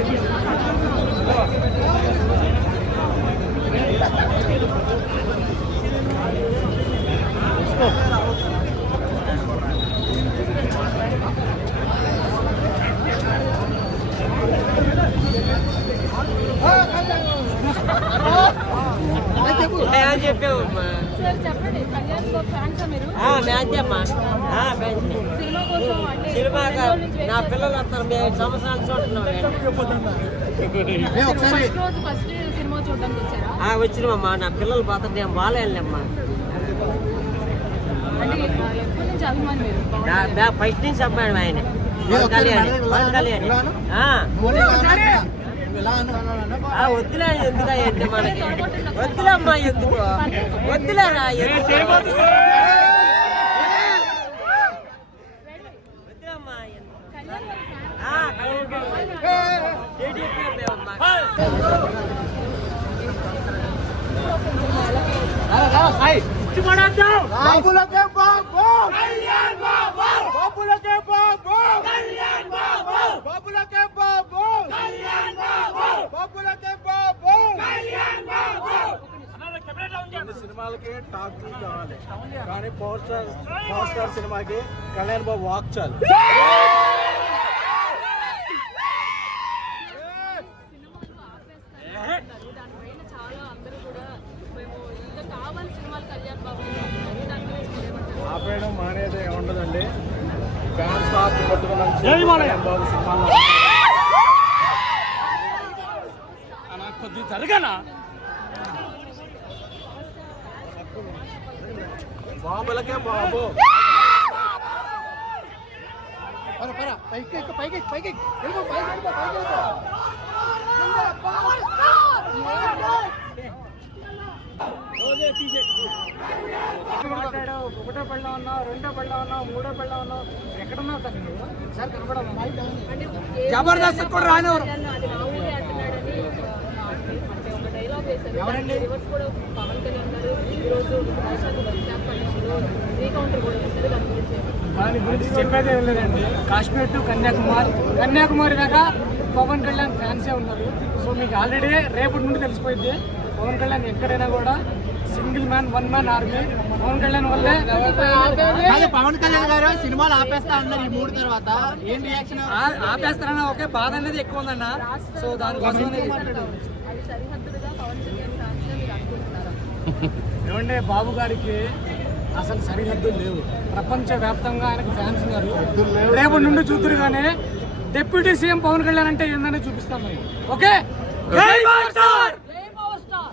Thank you. నుంచి నా పిల్లలు వస్తారు మేము ఐదు సంవత్సరాలు చూస్తున్నాం చేస్తున్నారు? ఫస్ట్ రోజు ఫస్ట్ సినిమా చూడడానికి వచ్చారా? ఆ వచ్చినమ్మా నా పిల్లలు పోతారు నేను బాగాలేనమ్మా ఫస్ట్ నుంచి అమ్మాడు ఆయన. వద్దులే ఎందుకు అంటే మనకి. వద్దులమ్మా ఎందుకు? వద్దులేరా ఎందుకు వద్దులమ్మా ఎందుకు? కళ్యాణ్ బాబు ఫ్యాన్స్. ఆ, కళ్యాణ్ బాబు. టీడీపీ మేమమ్మా. బాబులకే బాబు కళ్యాణ్ బాబు బాబులకే బాబు కళ్యాణ్ బాబు బాబులకే బాబు కళ్యాణ్ బాబు బాబులకే బాబు కళ్యాణ్ బాబు కొన్ని సినిమాలకి టాక్ కావాలి కానీ పవర్ స్టార్ పవర్ స్టార్ సినిమాకి కళ్యాణ్ బాబు వాక్ చాలు సినిమాలు ఆపేస్తారు అంటారు. దానిపైన చాలా అందరూ కూడా మేము ఇంకా కావాలి సినిమాలు కళ్యాణ్ బాబు అని అంటున్నారు. దాని గురించి మీరు ఆపేయడం మానేది ఉండదండి ఫ్యాన్స్ హార్ట్ పట్టుకున్నాం బాబు సినిమాలో కొద్ది జరగనా? బాబులకే బాబు. పైకి పైకి పైకి మాట్లాడావు ఏ జబర్దస్త్ కూడా రానివ్వరు. కళ్యాణ్ అది నా ఊరే అంటున్నాడని ఒక అంటే ఒక డైలాగ్ వేశారు ఎవరండి? రివర్స్ కూడా పవన్ కళ్యాణ్ గారు ఈ రోజు రాష్ట్రానికి విశాఖపట్నంలో రీకౌంటర్ కూడా వేశారు దాని గురించి ఏమంటారు? దాని గురించి చెప్పేది ఏం లేదండి కాశ్మీర్ టు కన్యాకుమారి కన్యాకుమారి దాకా పవన్ కళ్యాణ్ ఫ్యాన్సే ఉన్నారు సో మీకు ఆల్రెడీ రేపటి నుండి తెలిసిపోయింది పవన్ కళ్యాణ్ ఎక్కడైనా కూడా single man one man army. Pawan Kalyan వల్లే. పవన్ కళ్యాణ్ గారు సినిమాలు ఆపేస్తా ఉన్నారు ఈ మూడు తర్వాత. ఏం రియాక్షన్ ఆపేస్తారన్న ఒకే బాధ అనేది ఎక్కువ ఉందన్న. సో దానికోసం ఏమంటే బాబు గారికి అసలు సరిహద్దులు లేవు. ప్రపంచ వ్యాప్తంగా ఆయనకు ఫ్యాన్స్ ఉన్నారు. రేపటి నుండి చూద్దరు కానీ డిప్యూటీ సీఎం పవన్ కళ్యాణ్ అంటే ఏందని చూపిస్తాం మేము ఓకే జై పవర్ స్టార్! జై పవర్ స్టార్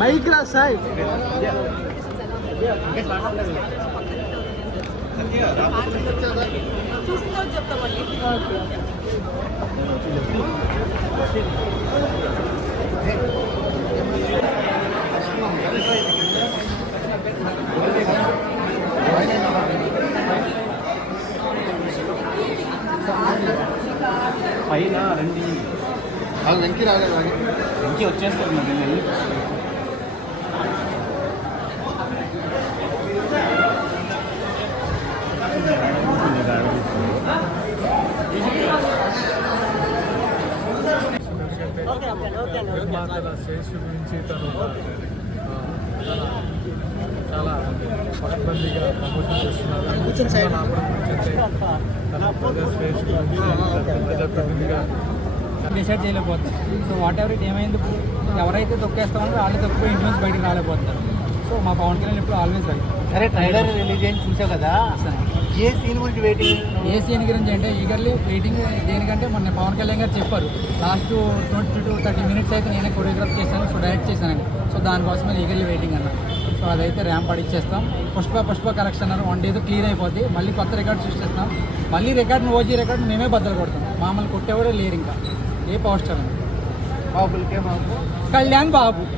మైక్ రా సాయి. పైన రండి. వెంకి రాలేదు వెంకి. వచ్చేస్తారు మరి గురించి తను చాలా పకడ్బందీగా ప్రమోషన్ చేస్తున్నారు. తన ప్రజా గురించి ప్రజాప్రతినిధిగా డిసైడ్ చేయలేకపోతున్నారు. సో వాట్ ఎవర్ ఇట్ ఏమైంది ఎవరైతే తొక్కేస్తామో వాళ్ళు తొక్కిపోయి ఇంటి నుంచి బయటకు రాలేకపోతున్నారు. సో మా పవన్ కళ్యాణ్ ఇప్పుడు ఆల్వేస్ రైట్ సరే ట్రైలర్ రిలీజ్ అయింది చూసావు కదా? ఏ సీన్ గురించి వెయిటింగ్ ఏ సీన్ గురించి అంటే ఈగర్లీ వెయిటింగ్ దేనికంటే మొన్న పవన్ కళ్యాణ్ గారు చెప్పారు. Last twenty two thirty minutes అయితే నేనే కొరియోగ్రాఫ్ చేశాను సో డైరెక్ట్ చేశానండి సో దానికోసమే ఈగర్లీ వెయిటింగ్ అన్న సో అదైతే ర్యాంప్ ఇచ్చేస్తాం. పుష్ప పుష్ప కలెక్షన్ అన్నారు. వన్ డేతో క్లియర్ అయిపోద్ది. మళ్ళీ కొత్త రికార్డ్ సృష్టిస్తాం. మళ్ళీ రికార్డ్ని ఓజీ రికార్డ్ మేమే బద్దలు కొడతాం. మామూలు కొట్టేవాడే లేరు ఇంకా. ఏ పవర్ స్టార్ బాబులకే బాబు. కళ్యాణ్ బాబు.